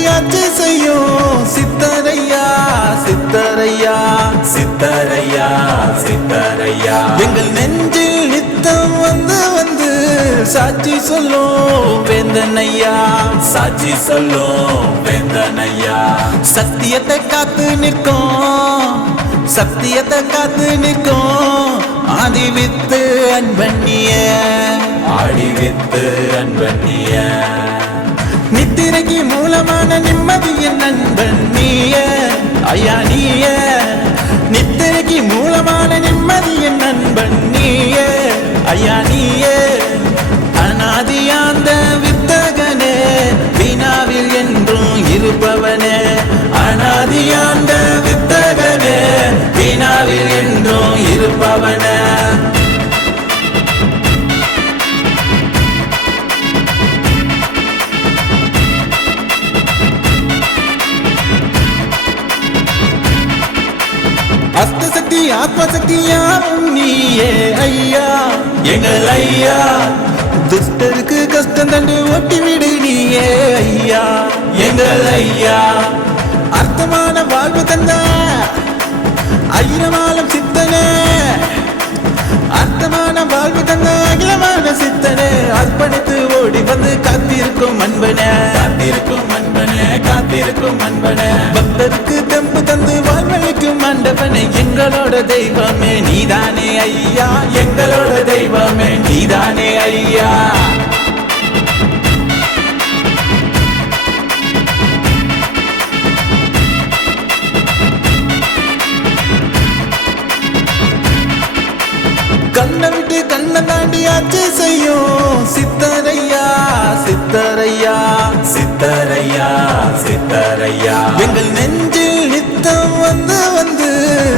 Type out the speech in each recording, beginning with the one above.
கண்ணை ஆட்சி செய்யும் சித்தரையா சித்தரையா சித்தரையா சித்தரையா. எங்கள் நெஞ்சில் நித்தம் வந்து வந்து சாட்சி சொல்லும் வேந்தனையா. சாட்சி சொல்லும் வேந்தனையா. சத்தியத்தை காத்து நிற்கும் சத்தியத்தை காத்து நிற்கும். ஆதி வித்து அன்பண்ணிய. ஆடி வித்து அன்பண்ணிய. நித்திரைக்கு மூலமான நிம்மதியின் நண்பன் நீய ஐயா நீய. நித்திரைக்கு மூலமான நிம்மதியின் நண்பன் நீய ஐயா நீய. அனாதியாந்த வித்தகனே வினாவில் என்றும் இருப்பவனே. அனாதியாந்த ஆத்மசக்தியாவும் நீயே ஐயா. எங்கள் ஐயா. துஷ்டருக்கு கஷ்டம் தண்டு ஒட்டி விடு நீயே ஐயா. எங்கள் ஐயா. அர்த்தமான வாழ்வு தந்த ஐரமாலம் சித்தனே. அர்த்தமான வாழ்வு தந்த அகிலமான சித்தனே. அர்ப்பணித்து ஓடி வந்து காத்திருக்கும் அன்பனே. காத்திருக்கும் அன்பனே காத்திருக்கும் அன்பனே. பக்தருக்கு தெம்பு தந்து வாழ்வழிக்கும் எங்களோட தெய்வமே நீதானே ஐயா. எங்களோட தெய்வமே நீதானே ஐயா. கண்ணை விட்டு கண்ணை தாண்டி ஆட்சி செய்யும். சித்தரையா சித்தரையா சித்தரையா சித்தரையா. எங்கள் நெஞ்சில் நித்தம் வந்து வந்து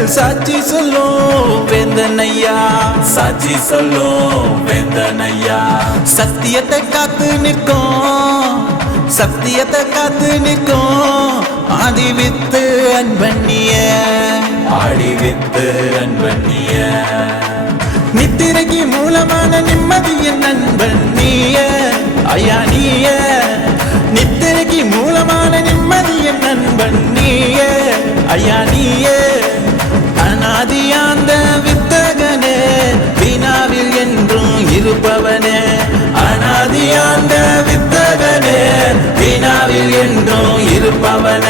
சாட்சி சொல்லும் வேந்தனையா சாட்சி சொல்லும் வேந்தனையா சத்தியத்தை காத்து நிற்கும் சத்தியத்தை காத்து நிற்கும். ஆதி வித்து அன்பண்ணிய. ஆடி வித்து அன்பண்ணிய. நித்திரைக்கு மூலமான நிம்மதியின் நண்பன் நீய ஐயா நீய. நித்திரைக்கு மூலமான நிம்மதியின் நண்பன் நீய ஐயா ஆதியாண்ட வித்தகனே வினாவில் என்றும் இருப்பவன.